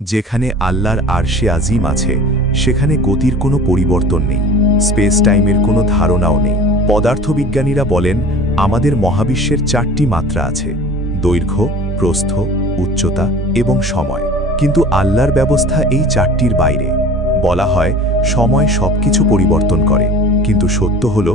যেখানে আল্লাহর আরশে আজিম আছে সেখানে গতির কোনো পরিবর্তন নেই, স্পেস টাইমের কোনো ধারণাও নেই। পদার্থবিজ্ঞানীরা বলেন আমাদের মহাবিশ্বের 4টি মাত্রা আছে: দৈর্ঘ্য, প্রস্থ, উচ্চতা এবং সময়। কিন্তু আল্লাহর ব্যবস্থা এই 4টির বাইরে। বলা হয় সময় সবকিছু পরিবর্তন করে, কিন্তু সত্য হল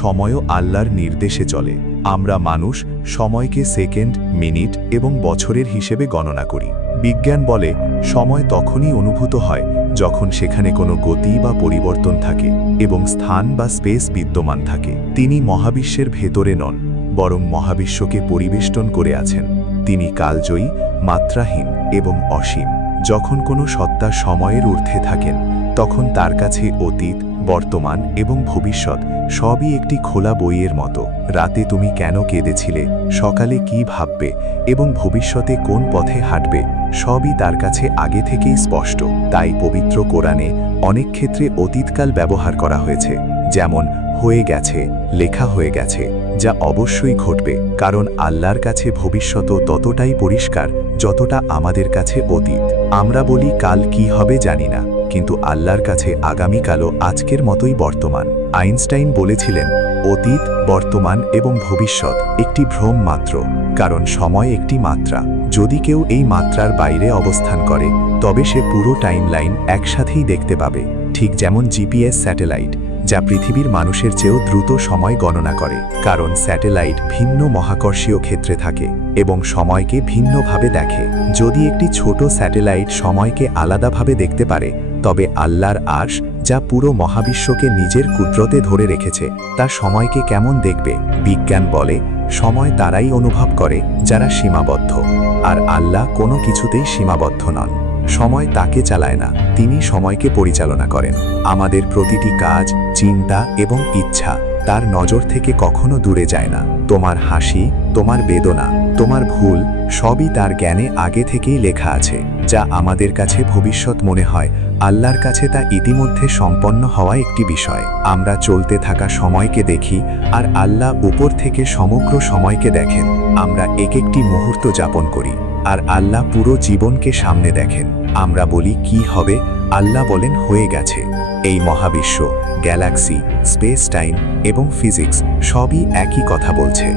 সময়ও আল্লাহর নির্দেশে চলে। আমরা মানুষ সময়কে সেকেন্ড, মিনিট এবং বছরের হিসেবে গণনা করি। বিজ্ঞান বলে সময় তখনই অনুভূত হয় যখন সেখানে কোনো গতি বা পরিবর্তন থাকে এবং স্থান বা স্পেস বিদ্যমান থাকে। তিনি মহাবিশ্বের ভেতরে নন, বরং মহাবিশ্বকে পরিবেষ্টন করে আছেন। তিনি কালজয়ী, মাত্রাহীন এবং অসীম। যখন কোনো সত্তা সময়ের ঊর্ধ্বে থাকেন তখন তার কাছে অতীত, বর্তমান এবং ভবিষ্যৎ সবই একটি খোলা বইয়ের মতো। রাতে তুমি কেন কেঁদেছিলে, সকালে কি ভাববে এবং ভবিষ্যতে কোন পথে হাঁটবে সবই তার কাছে আগে থেকেই স্পষ্ট। তাই পবিত্র কোরআনে অনেক ক্ষেত্রে অতীতকাল ব্যবহার করা হয়েছে, যেমন হয়ে গেছে, লেখা হয়ে গেছে, যা অবশ্যই ঘটবে, কারণ আল্লাহর কাছে ভবিষ্যৎ ততটাই পরিষ্কার যতটা আমাদের কাছে অতীত। আমরা বলি কাল কি হবে জানি না, কিন্তু আল্লাহর কাছে আগামীকালও আজকের মতোই বর্তমান। আইনস্টাইন বলেছিলেন অতীত, বর্তমান এবং ভবিষ্যৎ একটি ভ্রম মাত্র, কারণ সময় একটি মাত্রা। যদি কেউ এই মাত্রার বাইরে অবস্থান করে তবে সে পুরো টাইমলাইন একসাথেই দেখতে পাবে, ঠিক যেমন জিপিএস স্যাটেলাইট, যা পৃথিবীর মানুষের চেয়েও দ্রুত সময় গণনা করে। কারণ স্যাটেলাইট ভিন্ন মহাকর্ষীয় ক্ষেত্রে থাকে এবং সময়কে ভিন্নভাবে দেখে। যদি একটি ছোট স্যাটেলাইট সময়কে আলাদাভাবে দেখতে পারে, তবে আল্লাহর আরশ, যা পুরো মহাবিশ্বকে নিজের কুদরতে ধরে রেখেছে, তা সময়কে কেমন দেখবে? বিজ্ঞান বলে সময় তারাই অনুভব করে যারা সীমাবদ্ধ, আর আল্লাহ কোনো কিছুতেই সীমাবদ্ধ নন। সময় তাকে চালায় না, তিনি সময়কে পরিচালনা করেন। আমাদের প্রতিটি কাজ, চিন্তা এবং ইচ্ছা তার নজর থেকে কখনো দূরে যায় না। তোমার হাসি, তোমার বেদনা, তোমার ভুল সবই তার জ্ঞানে আগে থেকেই লেখা আছে। যা আমাদের কাছে ভবিষ্যৎ মনে হয়, আল্লাহর কাছে তা ইতিমধ্যে সম্পন্ন হওয়া একটি বিষয়। আমরা চলতে থাকা সময়কে দেখি, আর আল্লাহ উপর থেকে সমগ্র সময়কে দেখেন। আমরা এক একটি মুহূর্ত যাপন করি, আর আল্লাহ পুরো জীবনকে সামনে দেখেন। আমরা বলি কি হবে, আল্লাহ বলেন হয়ে গেছে। এই মহাবিশ্ব, গ্যালাক্সি, স্পেস টাইম এবং ফিজিক্স সবই একই কথা বলছে।